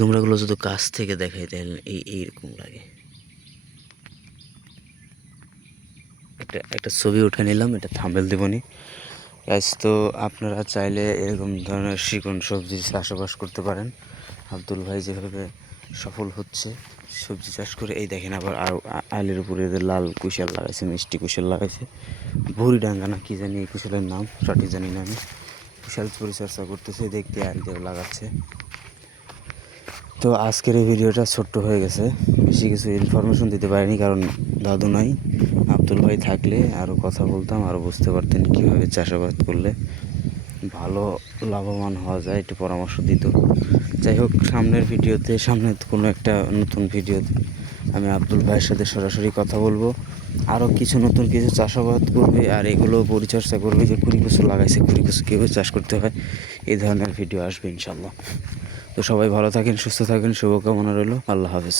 কুমড়াগুলো যদি কাছ থেকে দেখাই তাহলে এইরকম লাগে। একটা একটা ছবি উঠে নিলাম, এটা থাম্বনেল দেবনি গাইস। তো আপনারা চাইলে এরকম ধরনের শিকন সবজি চাষাবাস করতে পারেন। আব্দুল ভাই যেভাবে সফল হচ্ছে সবজি চাষ করে, এই দেখেন আবার আলের উপরে এদের লাল কুশাল লাগাইছে, মিষ্টি কুশাল লাগাইছে, বুড়িডাঙ্গা না কি জানি এই কুশালের নাম, সঠিক জানি না আমি। কুশাল পরিচর্যা করতেছে, দেখতে আল দিয়ে লাগাচ্ছে। তো আজকের এই ভিডিওটা ছোট্ট হয়ে গেছে, বেশি কিছু ইনফরমেশন দিতে পারিনি কারণ দাদু নাই। আব্দুল ভাই থাকলে আরও কথা বলতাম, আরও বুঝতে পারতেন কীভাবে চাষাবাদ করলে ভালো লাভবান হওয়া যায়, একটু পরামর্শ দিত। যাই হোক, সামনের ভিডিওতে, সামনের কোনো একটা নতুন ভিডিওতে আমি আব্দুল ভাইয়ের সাথে সরাসরি কথা বলবো, আরও কিছু নতুন কিছু চাষাবাদ করবে আর এগুলো পরিচর্যা করবে, যে কুড়ি কচু লাগাইছে কুড়ি কচু কীভাবে চাষ করতে হয়, এই ধরনের ভিডিও আসবে ইনশাল্লাহ। তো সবাই ভালো থাকেন, সুস্থ থাকেন, শুভকামনা রইল। আল্লাহ হাফেজ।